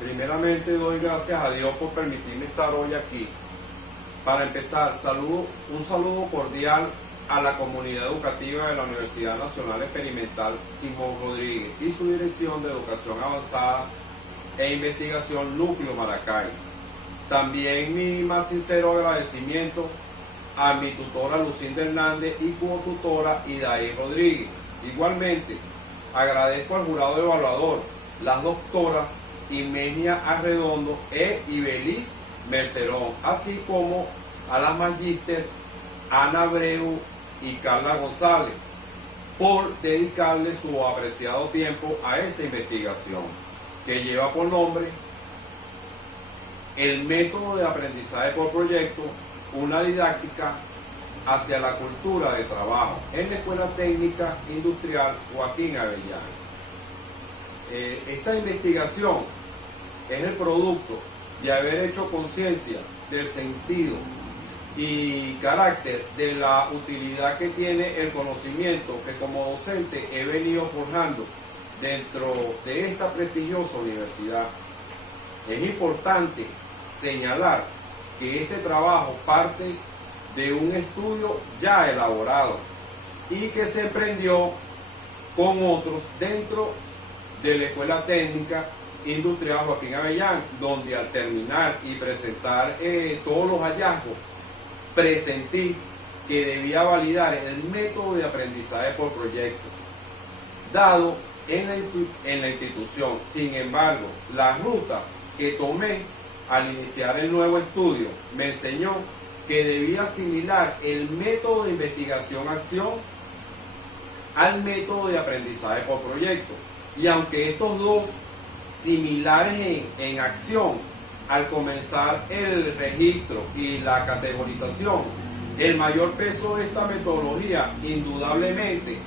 Primeramente doy gracias a Dios por permitirme estar hoy aquí. Para empezar, un saludo cordial a la comunidad educativa de la Universidad Nacional Experimental Simón Rodríguez y su Dirección de Educación Avanzada e Investigación Núcleo Maracay. También mi más sincero agradecimiento a mi tutora Lucinda Hernández y co-tutora Idaí Rodríguez. Igualmente, agradezco al jurado evaluador, las doctoras Imenia Arredondo e Ibeliz Mercerón, así como a las magísteres Ana Abreu y Carla González, por dedicarle su apreciado tiempo a esta investigación, que lleva por nombre el método de aprendizaje por proyecto, una didáctica hacia la cultura de trabajo en la Escuela Técnica Industrial Joaquín Avellán. Esta investigación es el producto de haber hecho conciencia del sentido y carácter de la utilidad que tiene el conocimiento que como docente he venido forjando dentro de esta prestigiosa universidad. Es importante señalar que este trabajo parte de un estudio ya elaborado y que se emprendió con otros dentro de la Escuela Técnica Industrial Joaquín Avellán, donde al terminar y presentar todos los hallazgos, presentí que debía validar el método de aprendizaje por proyecto dado en la institución. Sin embargo, la ruta que tomé al iniciar el nuevo estudio me enseñó que debía asimilar el método de investigación-acción al método de aprendizaje por proyecto. Y aunque estos dos similares en acción, al comenzar el registro y la categorización, el mayor peso de esta metodología indudablemente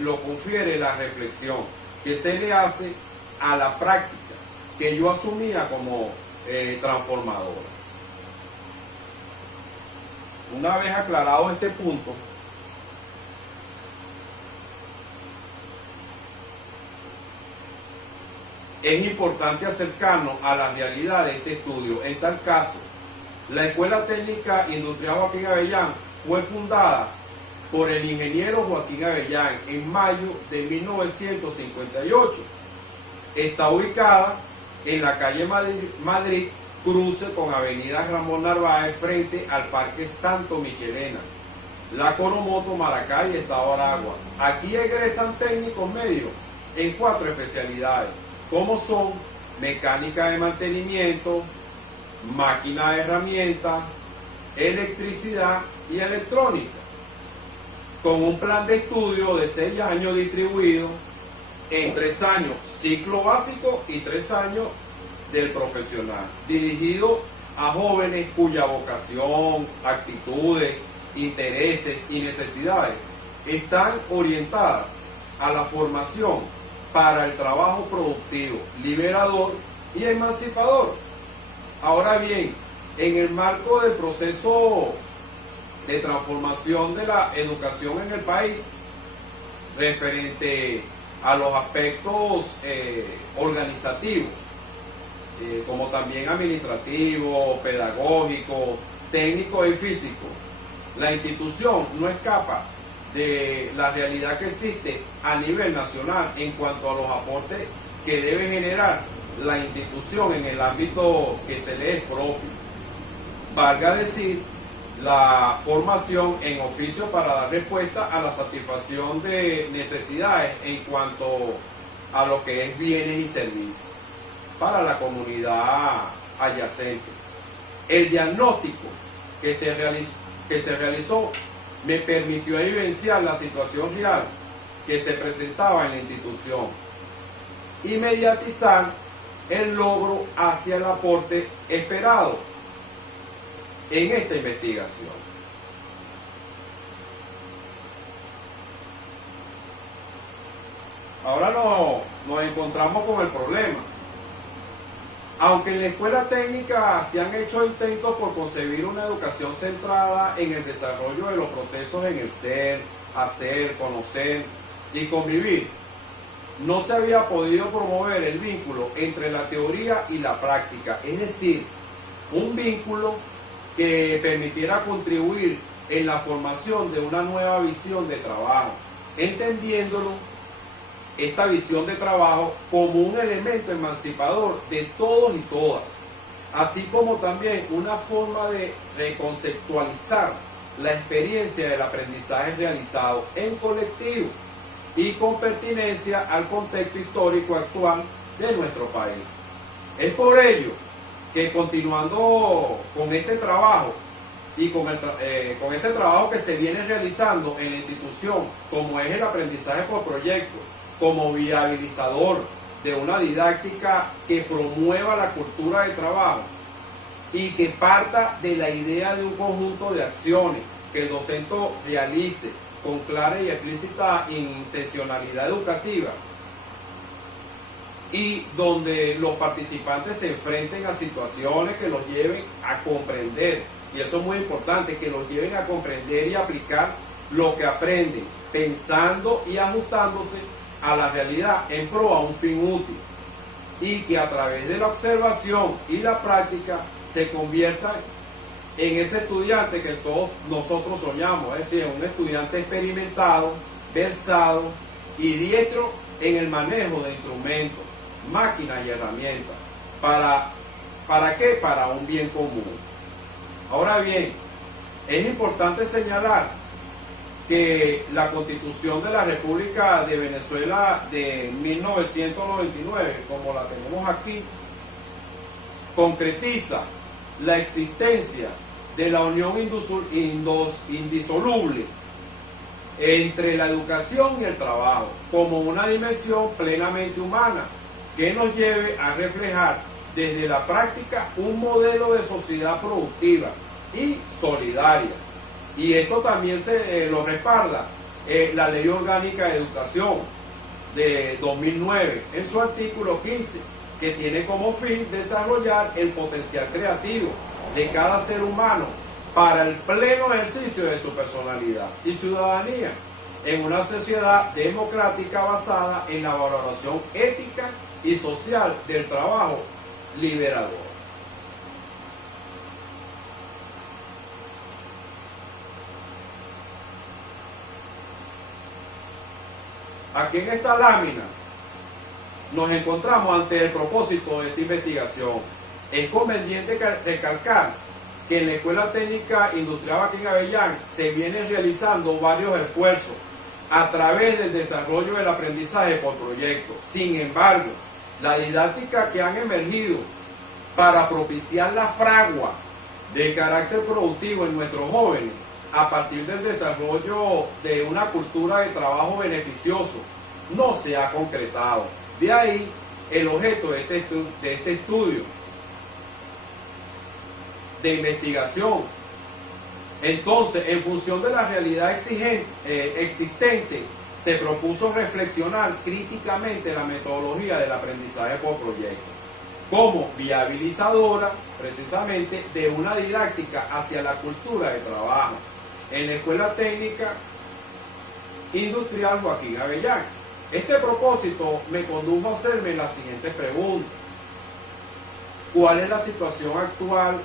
lo confiere la reflexión que se le hace a la práctica que yo asumía como transformadora. Una vez aclarado este punto, es importante acercarnos a la realidad de este estudio. En tal caso, la Escuela Técnica Industrial Joaquín Avellán fue fundada por el ingeniero Joaquín Avellán en mayo de 1958. Está ubicada en la calle Madrid, cruce con avenida Ramón Narváez, frente al Parque Santo Michelena, La Coromoto, Maracay, Estado Aragua. Aquí egresan técnicos medios en 4 especialidades, como son mecánica de mantenimiento, máquina de herramientas, electricidad y electrónica, con un plan de estudio de 6 años distribuido en 3 años ciclo básico y 3 años del profesional, dirigido a jóvenes cuya vocación, actitudes, intereses y necesidades están orientadas a la formación para el trabajo productivo, liberador y emancipador. Ahora bien, en el marco del proceso de transformación de la educación en el país, referente a los aspectos organizativos, como también administrativo, pedagógico, técnico y físico, la institución no escapa de la realidad que existe a nivel nacional en cuanto a los aportes que debe generar la institución en el ámbito que se le es propio. Valga decir, la formación en oficio para dar respuesta a la satisfacción de necesidades en cuanto a lo que es bienes y servicios para la comunidad adyacente. El diagnóstico que se realizó me permitió evidenciar la situación real que se presentaba en la institución y mediatizar el logro hacia el aporte esperado en esta investigación. Ahora nos encontramos con el problema. Aunque en la escuela técnica se han hecho intentos por concebir una educación centrada en el desarrollo de los procesos en el ser, hacer, conocer y convivir, no se había podido promover el vínculo entre la teoría y la práctica, es decir, un vínculo que permitiera contribuir en la formación de una nueva visión de trabajo, entendiéndolo, esta visión de trabajo, como un elemento emancipador de todos y todas, así como también una forma de reconceptualizar la experiencia del aprendizaje realizado en colectivo y con pertinencia al contexto histórico actual de nuestro país. Es por ello que, continuando con este trabajo y con este trabajo que se viene realizando en la institución, como es el aprendizaje por proyecto, como viabilizador de una didáctica que promueva la cultura de trabajo y que parta de la idea de un conjunto de acciones que el docente realice con clara y explícita intencionalidad educativa, y donde los participantes se enfrenten a situaciones que los lleven a comprender, y eso es muy importante, que los lleven a comprender y aplicar lo que aprenden, pensando y ajustándose a la realidad en pro a un fin útil, y que a través de la observación y la práctica se conviertan en ese estudiante que todos nosotros soñamos, es decir, un estudiante experimentado, versado y diestro en el manejo de instrumentos, máquinas y herramientas. ¿Para qué? Para un bien común. Ahora bien, es importante señalar que la Constitución de la República de Venezuela de 1999, como la tenemos aquí, concretiza la existencia de la unión indisoluble entre la educación y el trabajo como una dimensión plenamente humana que nos lleve a reflejar desde la práctica un modelo de sociedad productiva y solidaria. Y esto también lo respalda la Ley Orgánica de Educación de 2009 en su artículo 15, que tiene como fin desarrollar el potencial creativo de cada ser humano para el pleno ejercicio de su personalidad y ciudadanía en una sociedad democrática basada en la valoración ética y social del trabajo liberador. Aquí en esta lámina nos encontramos ante el propósito de esta investigación. Es conveniente recalcar que en la Escuela Técnica Industrial Joaquín Avellán se vienen realizando varios esfuerzos a través del desarrollo del aprendizaje por proyectos. Sin embargo, la didáctica que han emergido para propiciar la fragua de carácter productivo en nuestros jóvenes a partir del desarrollo de una cultura de trabajo beneficioso no se ha concretado. De ahí el objeto de este estudio de investigación. Entonces, en función de la realidad existente, se propuso reflexionar críticamente la metodología del aprendizaje por proyecto como viabilizadora precisamente de una didáctica hacia la cultura de trabajo en la Escuela Técnica Industrial Joaquín Avellán. Este propósito me condujo a hacerme la siguiente pregunta: ¿cuál es la situación actual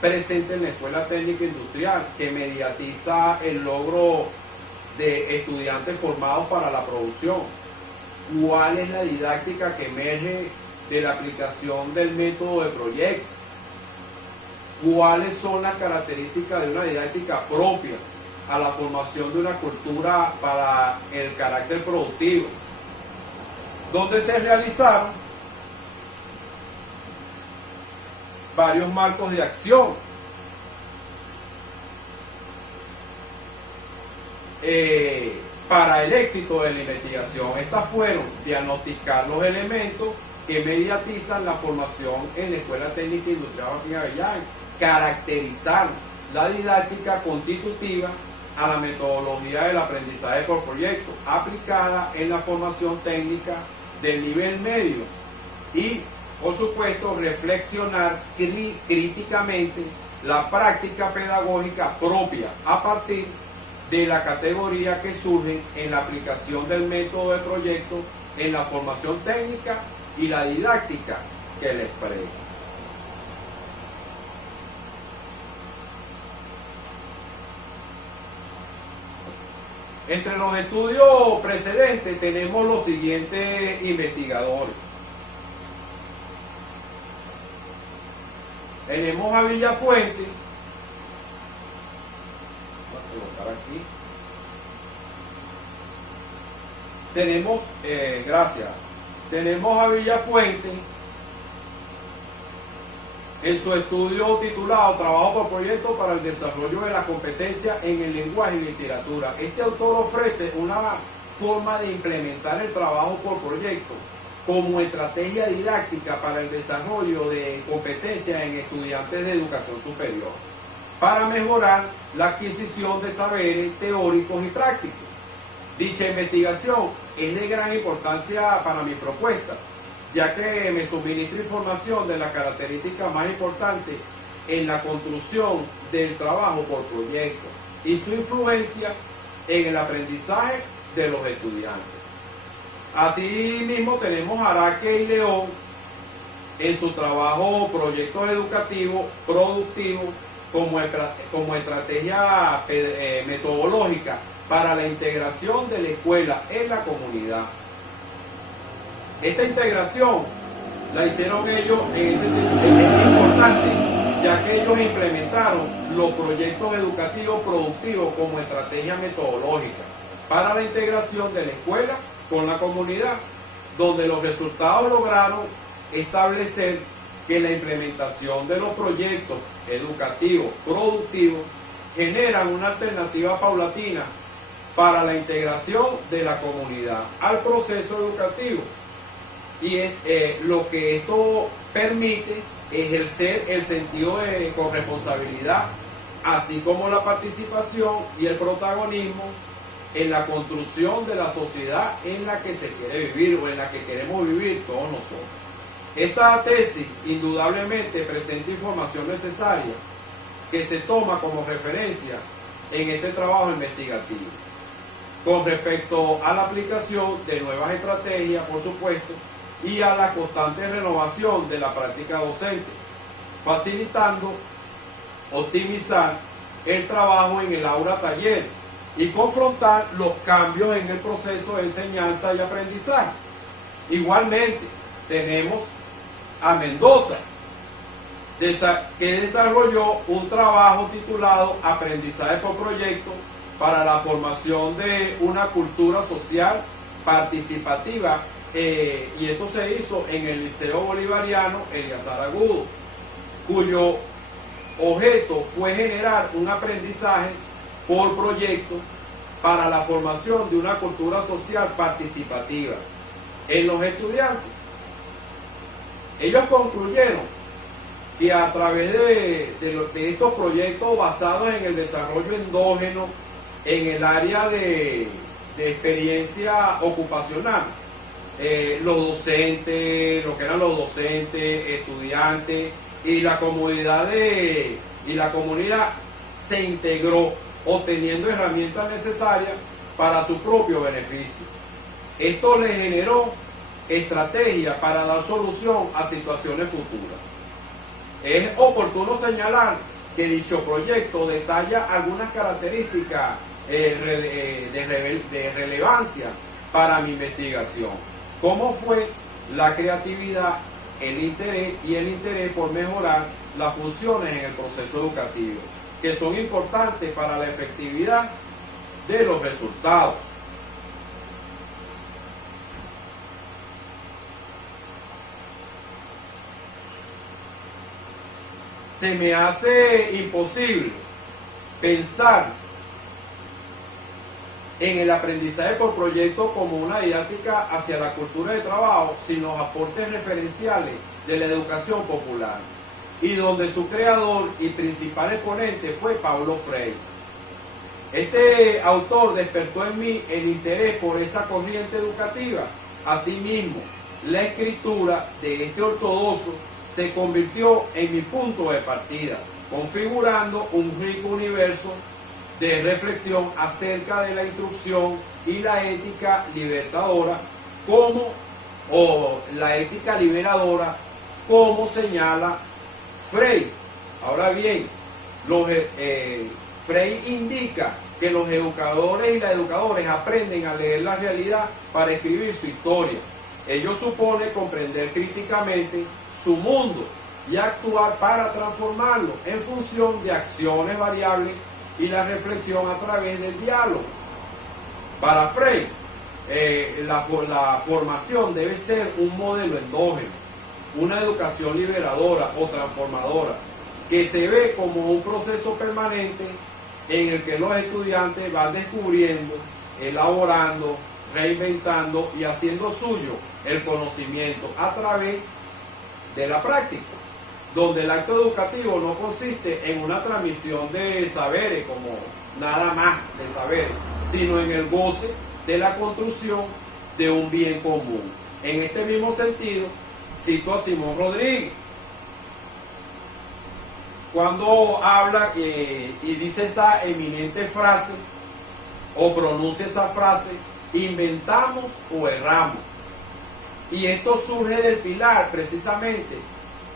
presente en la Escuela Técnica Industrial que mediatiza el logro de estudiantes formados para la producción? ¿Cuál es la didáctica que emerge de la aplicación del método de proyecto? ¿Cuáles son las características de una didáctica propia a la formación de una cultura para el carácter productivo? Donde se realizaron varios marcos de acción para el éxito de la investigación. Estas fueron diagnosticar los elementos que mediatizan la formación en la Escuela Técnica Industrial Joaquín Avellán, caracterizar la didáctica constitutiva a la metodología del aprendizaje por proyecto aplicada en la formación técnica del nivel medio y, por supuesto, reflexionar críticamente la práctica pedagógica propia a partir de la categoría que surge en la aplicación del método de proyecto en la formación técnica y la didáctica que la expresa. Entre los estudios precedentes tenemos los siguientes investigadores. Tenemos a Villafuente, voy a colocar aquí. Tenemos a Villafuente en su estudio titulado Trabajo por proyecto para el desarrollo de la competencia en el lenguaje y literatura. Este autor ofrece una forma de implementar el trabajo por proyecto como estrategia didáctica para el desarrollo de competencias en estudiantes de educación superior, para mejorar la adquisición de saberes teóricos y prácticos. Dicha investigación es de gran importancia para mi propuesta, ya que me suministra información de las características más importantes en la construcción del trabajo por proyecto y su influencia en el aprendizaje de los estudiantes. Asimismo, tenemos a Araque y León en su trabajo Proyectos Educativos Productivos como estrategia metodológica para la integración de la escuela en la comunidad. Esta integración la hicieron ellos, es importante, ya que ellos implementaron los proyectos educativos productivos como estrategia metodológica para la integración de la escuela con la comunidad, donde los resultados lograron establecer que la implementación de los proyectos educativos productivos generan una alternativa paulatina para la integración de la comunidad al proceso educativo, y lo que esto permite ejercer el sentido de corresponsabilidad, así como la participación y el protagonismo en la construcción de la sociedad en la que se quiere vivir o en la que queremos vivir todos nosotros. Esta tesis indudablemente presenta información necesaria que se toma como referencia en este trabajo investigativo, con respecto a la aplicación de nuevas estrategias, por supuesto, y a la constante renovación de la práctica docente, facilitando optimizar el trabajo en el aula taller y confrontar los cambios en el proceso de enseñanza y aprendizaje. Igualmente, tenemos a Mendoza, que desarrolló un trabajo titulado Aprendizaje por Proyecto para la formación de una cultura social participativa, y esto se hizo en el Liceo Bolivariano Eleazar Agudo, cuyo objeto fue generar un aprendizaje por proyecto para la formación de una cultura social participativa en los estudiantes. Ellos concluyeron que a través de estos proyectos basados en el desarrollo endógeno en el área de experiencia ocupacional, los docentes, lo que eran los docentes, estudiantes y la comunidad se integró, obteniendo herramientas necesarias para su propio beneficio. Esto le generó estrategias para dar solución a situaciones futuras. Es oportuno señalar que dicho proyecto detalla algunas características de relevancia para mi investigación, como fue la creatividad, el interés por mejorar las funciones en el proceso educativo, que son importantes para la efectividad de los resultados. Se me hace imposible pensar en el aprendizaje por proyecto como una didáctica hacia la cultura de trabajo sin los aportes referenciales de la educación popular, y donde su creador y principal exponente fue Paulo Freire. Este autor despertó en mí el interés por esa corriente educativa. Asimismo, la escritura de este ortodoxo se convirtió en mi punto de partida, configurando un rico universo de reflexión acerca de la instrucción y la ética libertadora como o la ética liberadora, como señala Frey. Ahora bien, Frey indica que los educadores y las educadoras aprenden a leer la realidad para escribir su historia. Ello supone comprender críticamente su mundo y actuar para transformarlo en función de acciones variables y la reflexión a través del diálogo. Para Frey, la formación debe ser un modelo endógeno, una educación liberadora o transformadora, que se ve como un proceso permanente en el que los estudiantes van descubriendo, elaborando, reinventando y haciendo suyo el conocimiento a través de la práctica, donde el acto educativo no consiste en una transmisión de saberes como nada más de saberes, sino en el goce de la construcción de un bien común. En este mismo sentido, cito a Simón Rodríguez, cuando habla y dice esa eminente frase, o pronuncia esa frase: inventamos o erramos. Y esto surge del pilar, precisamente,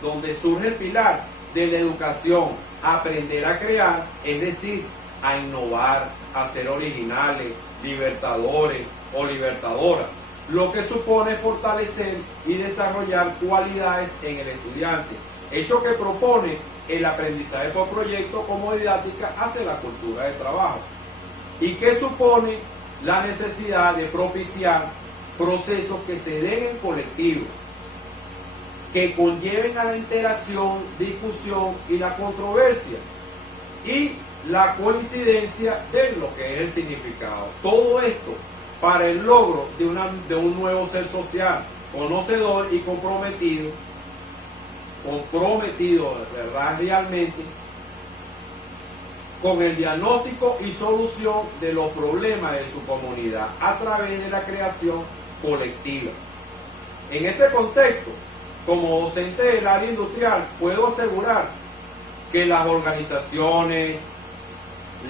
donde surge el pilar de la educación, aprender a crear, es decir, a innovar, a ser originales, libertadores o libertadoras, lo que supone fortalecer y desarrollar cualidades en el estudiante, hecho que propone el aprendizaje por proyecto como didáctica hacia la cultura de trabajo, y que supone la necesidad de propiciar procesos que se den en colectivo, que conlleven a la interacción, discusión y la controversia, y la coincidencia de lo que es el significado. Todo esto para el logro de un nuevo ser social, conocedor y comprometido, ¿verdad?, realmente con el diagnóstico y solución de los problemas de su comunidad a través de la creación colectiva. En este contexto, como docente del área industrial, puedo asegurar que las organizaciones,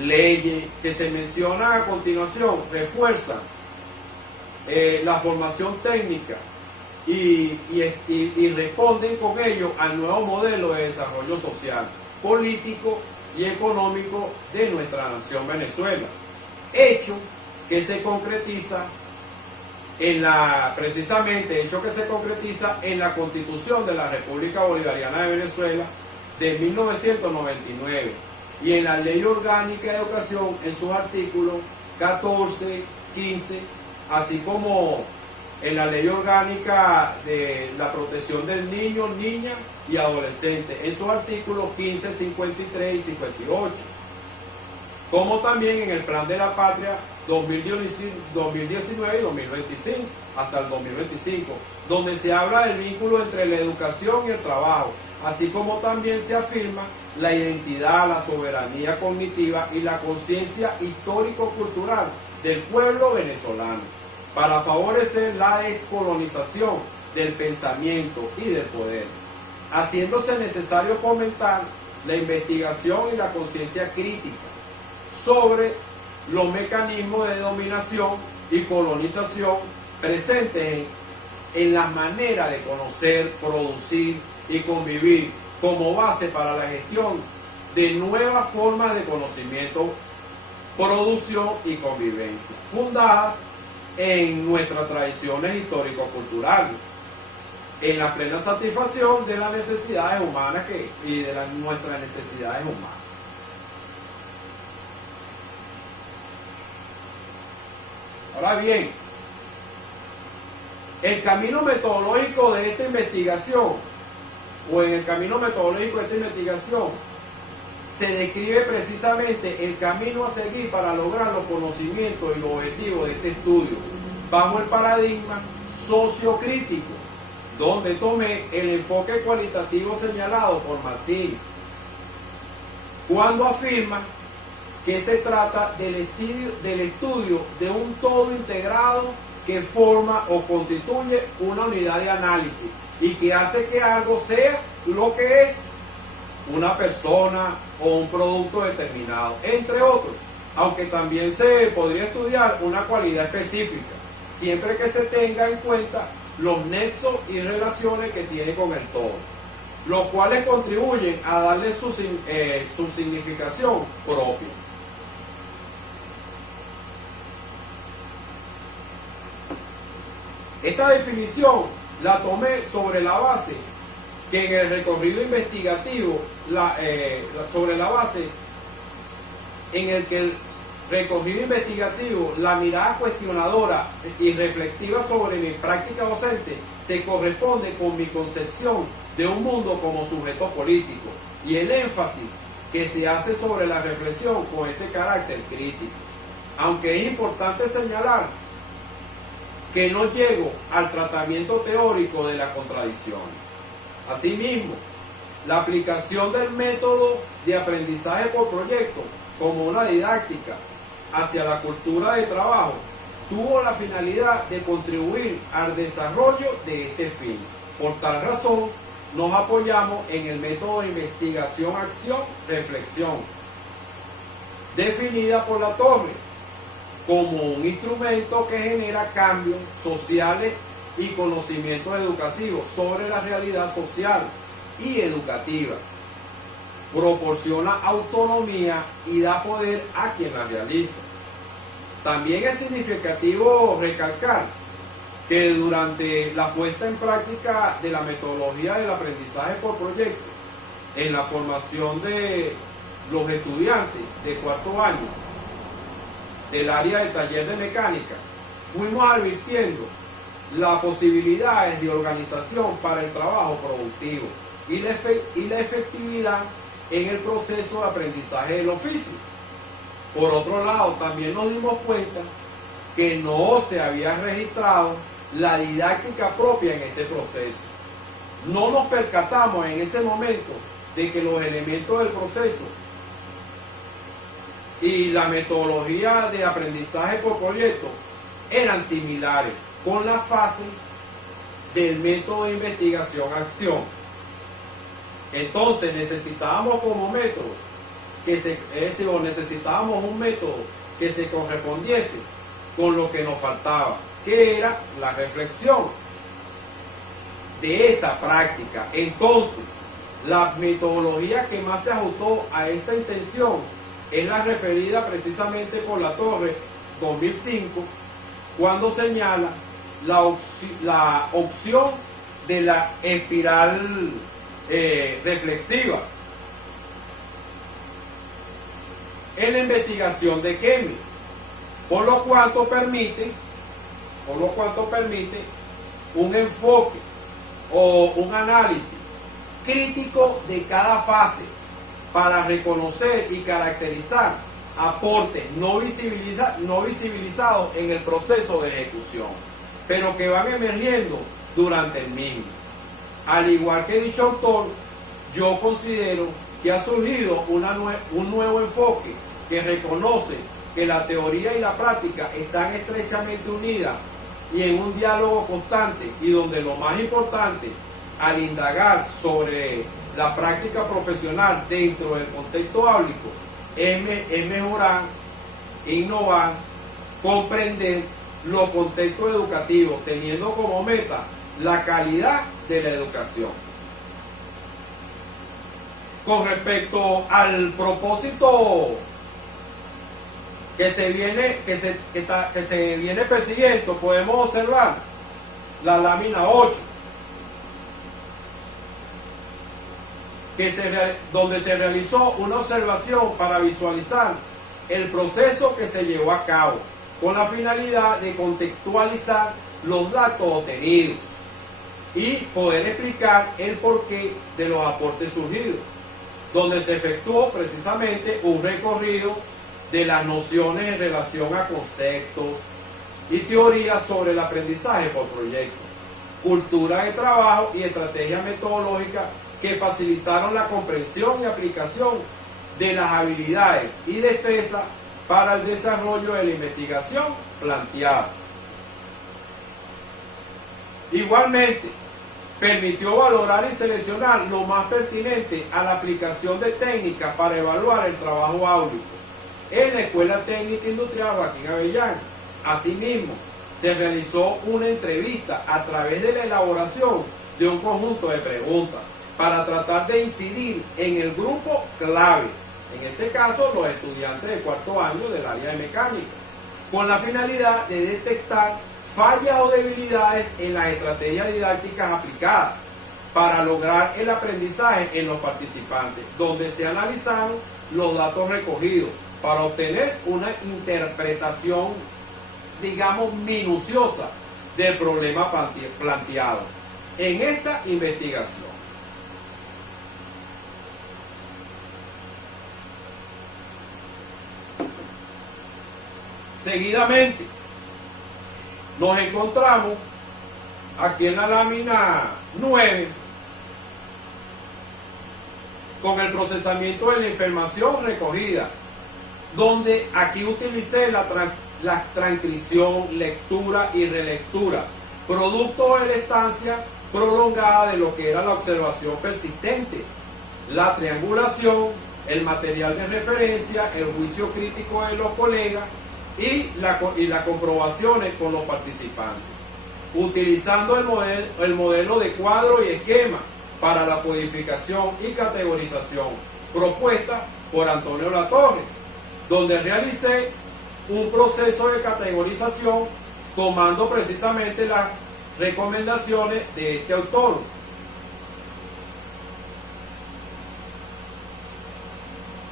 leyes que se mencionan a continuación refuerzan la formación técnica y responden con ello al nuevo modelo de desarrollo social, político y económico de nuestra nación Venezuela, hecho que se concretiza en la Constitución de la República Bolivariana de Venezuela de 1999 y en la Ley Orgánica de Educación en sus artículos 14, 15, así como en la Ley Orgánica de la Protección del Niño, Niña y Adolescente en sus artículos 15, 53 y 58, como también en el Plan de la Patria 2019 y 2025 hasta el 2025, donde se habla del vínculo entre la educación y el trabajo, así como también se afirma la identidad, la soberanía cognitiva y la conciencia histórico-cultural del pueblo venezolano, para favorecer la descolonización del pensamiento y del poder, haciéndose necesario fomentar la investigación y la conciencia crítica sobre los mecanismos de dominación y colonización presentes en la manera de conocer, producir y convivir como base para la gestión de nuevas formas de conocimiento, producción y convivencia, fundadas en nuestras tradiciones histórico-culturales, en la plena satisfacción de las necesidades humanas y de nuestras necesidades humanas. Ahora bien, el camino metodológico de esta investigación, se describe precisamente el camino a seguir para lograr los conocimientos y los objetivos de este estudio, bajo el paradigma sociocrítico, donde tomé el enfoque cualitativo señalado por Martínez, cuando afirma que se trata del estudio de un todo integrado que forma o constituye una unidad de análisis y que hace que algo sea lo que es una persona o un producto determinado, entre otros, aunque también se podría estudiar una cualidad específica, siempre que se tenga en cuenta los nexos y relaciones que tiene con el todo, los cuales contribuyen a darle su significación propia. Esta definición la tomé sobre la base que en el recorrido investigativo, sobre la base en el que el recorrido investigativo, la mirada cuestionadora y reflexiva sobre mi práctica docente se corresponde con mi concepción de un mundo como sujeto político y el énfasis que se hace sobre la reflexión con este carácter crítico. Aunque es importante señalar que no llego al tratamiento teórico de la contradicción. Asimismo, la aplicación del método de aprendizaje por proyecto como una didáctica hacia la cultura de trabajo tuvo la finalidad de contribuir al desarrollo de este fin. Por tal razón, nos apoyamos en el método de investigación, acción, reflexión, definida por La Torre como un instrumento que genera cambios sociales y conocimientos educativos sobre la realidad social y educativa. Proporciona autonomía y da poder a quien la realiza. También es significativo recalcar que durante la puesta en práctica de la metodología del aprendizaje por proyecto, en la formación de los estudiantes de cuarto año del área de taller de mecánica, fuimos advirtiendo las posibilidades de organización para el trabajo productivo y la efectividad en el proceso de aprendizaje del oficio. Por otro lado, también nos dimos cuenta que no se había registrado la didáctica propia en este proceso. No nos percatamos en ese momento de que los elementos del proceso y la metodología de aprendizaje por proyecto eran similares con la fase del método de investigación-acción. Entonces necesitábamos como método necesitábamos un método que se correspondiese con lo que nos faltaba, que era la reflexión de esa práctica. Entonces, la metodología que más se ajustó a esta intención es la referida precisamente por La Torre 2005, cuando señala la opción de la espiral reflexiva en la investigación de Kemi, por lo cuanto permite un enfoque o un análisis crítico de cada fase para reconocer y caracterizar aportes no visibilizados en el proceso de ejecución, pero que van emergiendo durante el mismo. Al igual que dicho autor, yo considero que ha surgido un nuevo enfoque que reconoce que la teoría y la práctica están estrechamente unidas y en un diálogo constante, y donde lo más importante al indagar sobre la práctica profesional dentro del contexto áulico es mejorar, innovar, comprender los contextos educativos, teniendo como meta la calidad de la educación. Con respecto al propósito que se viene persiguiendo, podemos observar la lámina 8, donde se realizó una observación para visualizar el proceso que se llevó a cabo, con la finalidad de contextualizar los datos obtenidos y poder explicar el porqué de los aportes surgidos, donde se efectuó precisamente un recorrido de las nociones en relación a conceptos y teorías sobre el aprendizaje por proyecto, cultura de trabajo y estrategias metodológicas que facilitaron la comprensión y aplicación de las habilidades y destrezas para el desarrollo de la investigación planteada. Igualmente, permitió valorar y seleccionar lo más pertinente a la aplicación de técnicas para evaluar el trabajo áulico en la Escuela Técnica Industrial Joaquín Avellán. Asimismo, se realizó una entrevista a través de la elaboración de un conjunto de preguntas para tratar de incidir en el grupo clave, en este caso los estudiantes de cuarto año del área de mecánica, con la finalidad de detectar fallas o debilidades en las estrategias didácticas aplicadas para lograr el aprendizaje en los participantes, donde se analizaron los datos recogidos para obtener una interpretación, digamos, minuciosa del problema planteado en esta investigación. Seguidamente, nos encontramos aquí en la lámina 9 con el procesamiento de la información recogida, donde aquí utilicé la transcripción, lectura y relectura, producto de la estancia prolongada de lo que era la observación persistente, la triangulación, el material de referencia, el juicio crítico de los colegas y las comprobaciones con los participantes, utilizando el modelo de cuadro y esquema para la codificación y categorización propuesta por Antonio Latorre, donde realicé un proceso de categorización tomando precisamente las recomendaciones de este autor.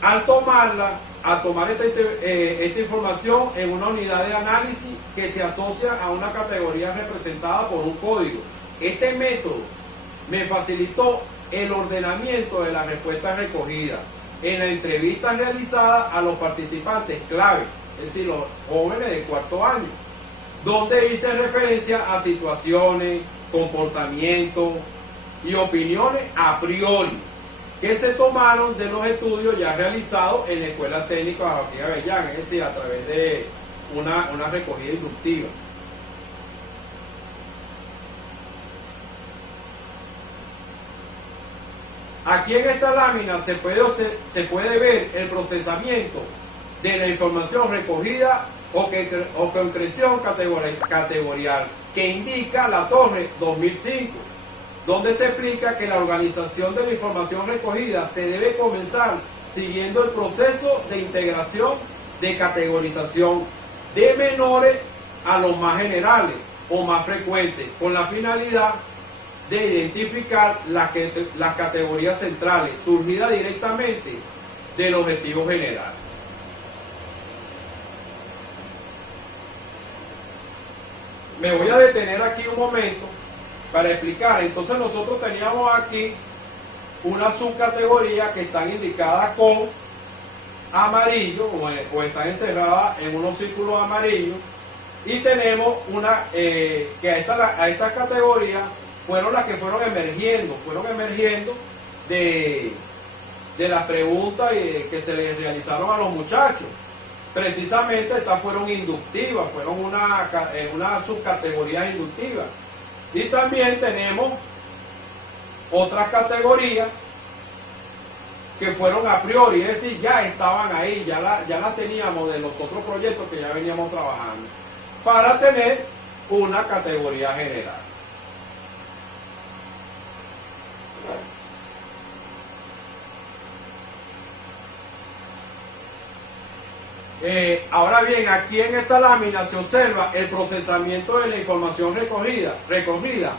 Al tomar esta información en una unidad de análisis que se asocia a una categoría representada por un código. Este método me facilitó el ordenamiento de las respuestas recogidas en la entrevista realizada a los participantes clave, es decir, los jóvenes de cuarto año, donde hice referencia a situaciones, comportamientos y opiniones a priori que se tomaron de los estudios ya realizados en la Escuela Técnica Joaquín Avellán, es decir, a través de una recogida inductiva. Aquí en esta lámina se puede ver el procesamiento de la información recogida o concreción categorial que indica Latorre 2005, donde se explica que la organización de la información recogida se debe comenzar siguiendo el proceso de integración de categorización de menores a los más generales o más frecuentes, con la finalidad de identificar las categorías centrales surgidas directamente del objetivo general. Me voy a detener aquí un momento para explicar. Entonces nosotros teníamos aquí una subcategoría que están indicadas con amarillo o están encerradas en unos círculos amarillos, y tenemos una que a esta categoría fueron las que fueron emergiendo de las preguntas que se les realizaron a los muchachos. Precisamente estas fueron inductivas, fueron una subcategoría inductiva. Y también tenemos otras categorías que fueron a priori, es decir, ya estaban ahí, ya las teníamos de los otros proyectos que ya veníamos trabajando, para tener una categoría general. Ahora bien, aquí en esta lámina se observa el procesamiento de la información recogida,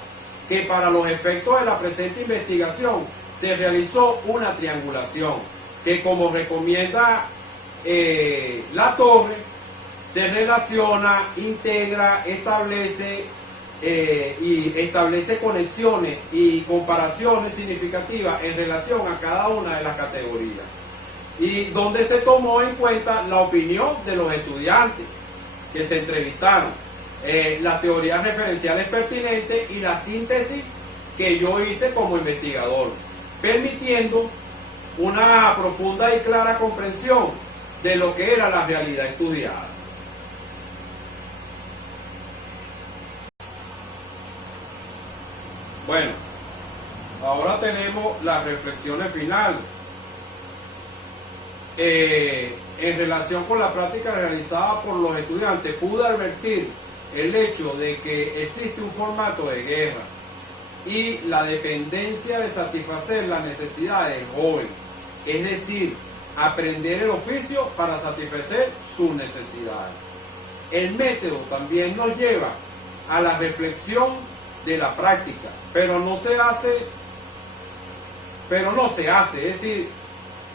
que para los efectos de la presente investigación se realizó una triangulación, que como recomienda Latorre, se relaciona, integra, establece conexiones y comparaciones significativas en relación a cada una de las categorías, y donde se tomó en cuenta la opinión de los estudiantes que se entrevistaron, las teorías referenciales pertinentes y la síntesis que yo hice como investigador, permitiendo una profunda y clara comprensión de lo que era la realidad estudiada. Bueno, ahora tenemos las reflexiones finales. En relación con la práctica realizada por los estudiantes, pude advertir el hecho de que existe un formato de guerra y la dependencia de satisfacer las necesidades del joven, es decir, aprender el oficio para satisfacer sus necesidades. El método también nos lleva a la reflexión de la práctica, pero no se hace, es decir,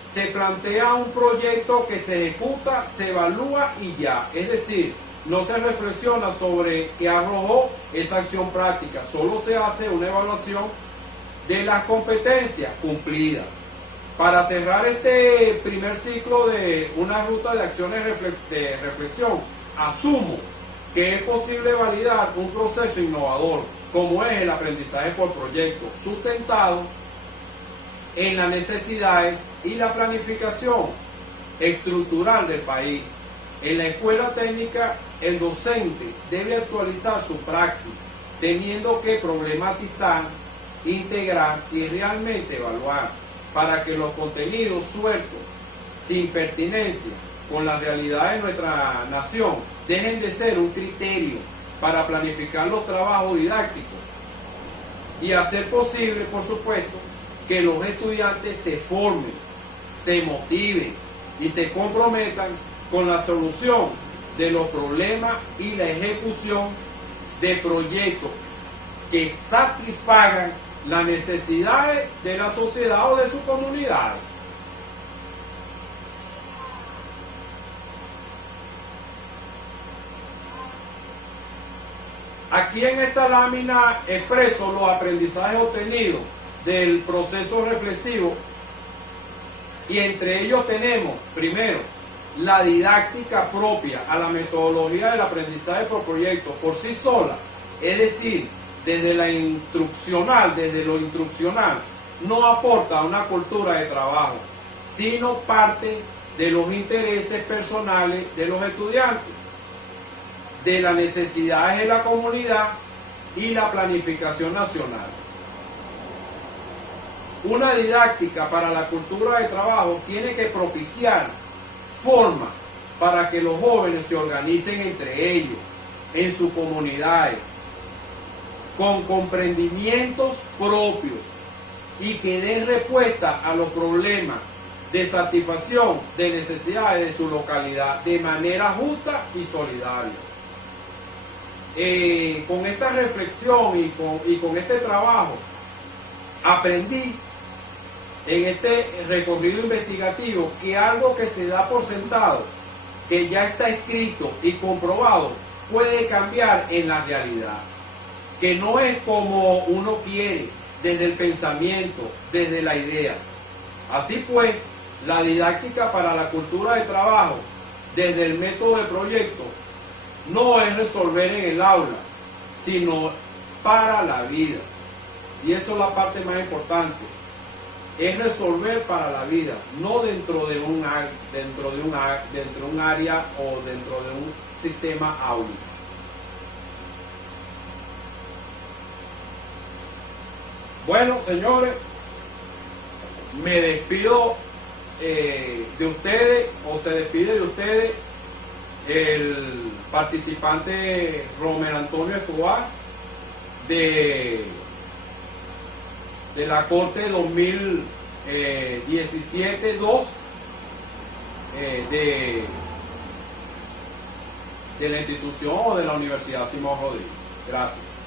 se plantea un proyecto que se ejecuta, se evalúa y ya, es decir, no se reflexiona sobre qué arrojó esa acción práctica, solo se hace una evaluación de las competencias cumplidas. Para cerrar este primer ciclo de una ruta de acciones de reflexión, asumo que es posible validar un proceso innovador como es el aprendizaje por proyecto, sustentado en las necesidades y la planificación estructural del país. En la escuela técnica, el docente debe actualizar su praxis, teniendo que problematizar, integrar y realmente evaluar para que los contenidos sueltos, sin pertinencia con la realidad de nuestra nación, dejen de ser un criterio para planificar los trabajos didácticos y hacer posible, por supuesto, que los estudiantes se formen, se motiven y se comprometan con la solución de los problemas y la ejecución de proyectos que satisfagan las necesidades de la sociedad o de sus comunidades. Aquí en esta lámina expreso los aprendizajes obtenidos del proceso reflexivo y entre ellos tenemos, primero, la didáctica propia a la metodología del aprendizaje por proyecto por sí sola, es decir, desde lo instruccional, no aporta una cultura de trabajo, sino parte de los intereses personales de los estudiantes, de las necesidades de la comunidad y la planificación nacional. Una didáctica para la cultura de trabajo tiene que propiciar formas para que los jóvenes se organicen entre ellos, en sus comunidades, con comprendimientos propios y que den respuesta a los problemas de satisfacción de necesidades de su localidad de manera justa y solidaria. Con esta reflexión y con este trabajo aprendí en este recorrido investigativo que algo que se da por sentado, que ya está escrito y comprobado, puede cambiar en la realidad, que no es como uno quiere, desde el pensamiento, desde la idea. Así pues, la didáctica para la cultura de trabajo, desde el método de proyecto, no es resolver en el aula, sino para la vida. Y eso es la parte más importante. Es resolver para la vida, no dentro de un área o dentro de un sistema áulico. Bueno, señores, me despido de ustedes, o se despide de ustedes el participante Romer Antonio Escobar de la Corte 2017-2 de la institución o de la Universidad Simón Rodríguez. Gracias.